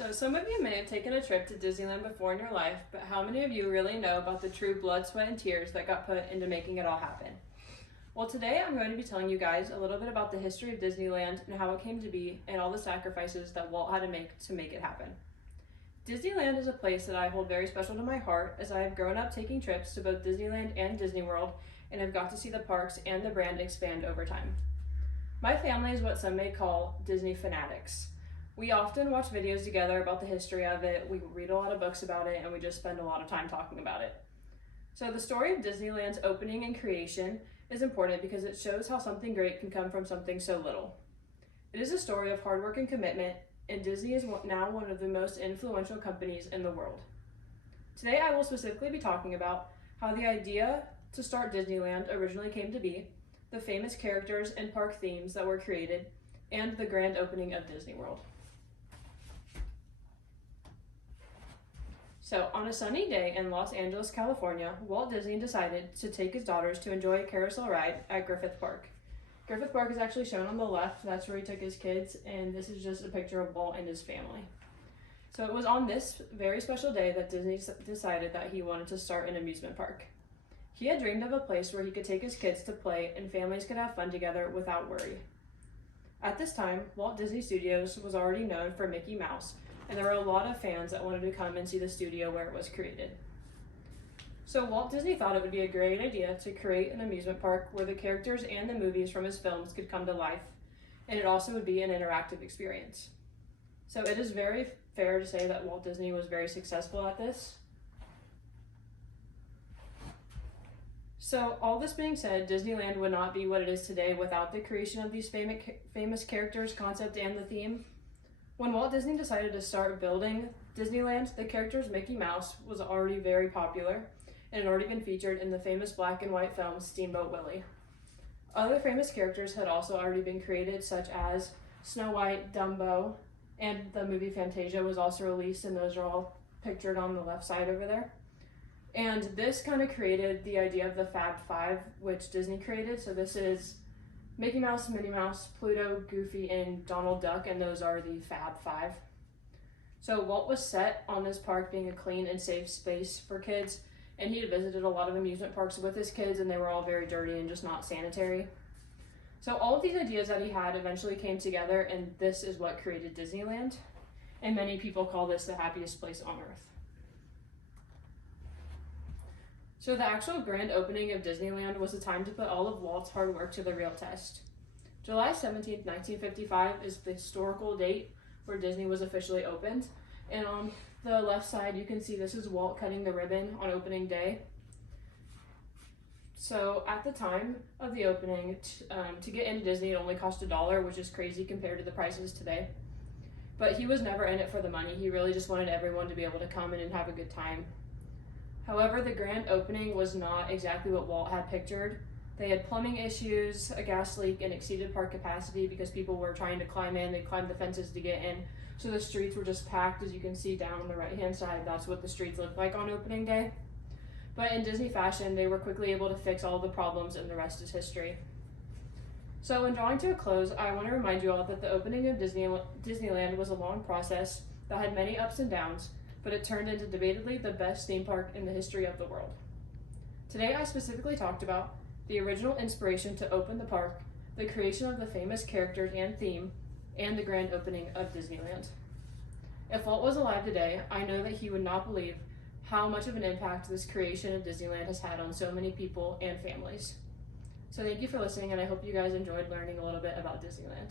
So some of you may have taken a trip to Disneyland before in your life, but how many of you really know about the true blood, sweat, and tears that got put into making it all happen? Well, today I'm going to be telling you guys a little bit about the history of Disneyland and how it came to be and all the sacrifices that Walt had to make it happen. Disneyland is a place that I hold very special to my heart as I have grown up taking trips to both Disneyland and Disney World and have got to see the parks and the brand expand over time. My family is what some may call Disney fanatics. We often watch videos together about the history of it, we read a lot of books about it, and we just spend a lot of time talking about it. So the story of Disneyland's opening and creation is important because it shows how something great can come from something so little. It is a story of hard work and commitment, and Disney is now one of the most influential companies in the world. Today I will specifically be talking about how the idea to start Disneyland originally came to be, the famous characters and park themes that were created, and the grand opening of Disney World. So, on a sunny day in Los Angeles, California, Walt Disney decided to take his daughters to enjoy a carousel ride at Griffith Park. Griffith Park is actually shown on the left, that's where he took his kids, and this is just a picture of Walt and his family. So it was on this very special day that Disney decided that he wanted to start an amusement park. He had dreamed of a place where he could take his kids to play and families could have fun together without worry. At this time, Walt Disney Studios was already known for Mickey Mouse, and there were a lot of fans that wanted to come and see the studio where it was created. So Walt Disney thought it would be a great idea to create an amusement park where the characters and the movies from his films could come to life, and it also would be an interactive experience. So it is very fair to say that Walt Disney was very successful at this. So all this being said, Disneyland would not be what it is today without the creation of these famous characters, concept, and the theme. When Walt Disney decided to start building Disneyland, the characters Mickey Mouse was already very popular and had already been featured in the famous black and white film Steamboat Willie. Other famous characters had also already been created, such as Snow White, Dumbo, and the movie Fantasia was also released, and those are all pictured on the left side over there. And this kind of created the idea of the Fab Five, which Disney created. So this is Mickey Mouse, Minnie Mouse, Pluto, Goofy, and Donald Duck, and those are the Fab Five. So Walt was set on this park being a clean and safe space for kids, and he had visited a lot of amusement parks with his kids, and they were all very dirty and just not sanitary. So all of these ideas that he had eventually came together, and this is what created Disneyland, and many people call this the happiest place on earth. So the actual grand opening of Disneyland was a time to put all of Walt's hard work to the real test. July 17th, 1955 is the historical date where Disney was officially opened. And on the left side, you can see this is Walt cutting the ribbon on opening day. So at the time of the opening, to get into Disney, it only cost $1, which is crazy compared to the prices today. But he was never in it for the money. He really just wanted everyone to be able to come in and have a good time. However, the grand opening was not exactly what Walt had pictured. They had plumbing issues, a gas leak, and exceeded park capacity because people were trying to climb in. They climbed the fences to get in. So the streets were just packed, as you can see down on the right-hand side. That's what the streets looked like on opening day. But in Disney fashion, they were quickly able to fix all the problems, and the rest is history. So in drawing to a close, I want to remind you all that the opening of Disneyland was a long process that had many ups and downs, but it turned into debatably the best theme park in the history of the world. Today I specifically talked about the original inspiration to open the park, the creation of the famous characters and theme, and the grand opening of Disneyland. If Walt was alive today, I know that he would not believe how much of an impact this creation of Disneyland has had on so many people and families. So thank you for listening, and I hope you guys enjoyed learning a little bit about Disneyland.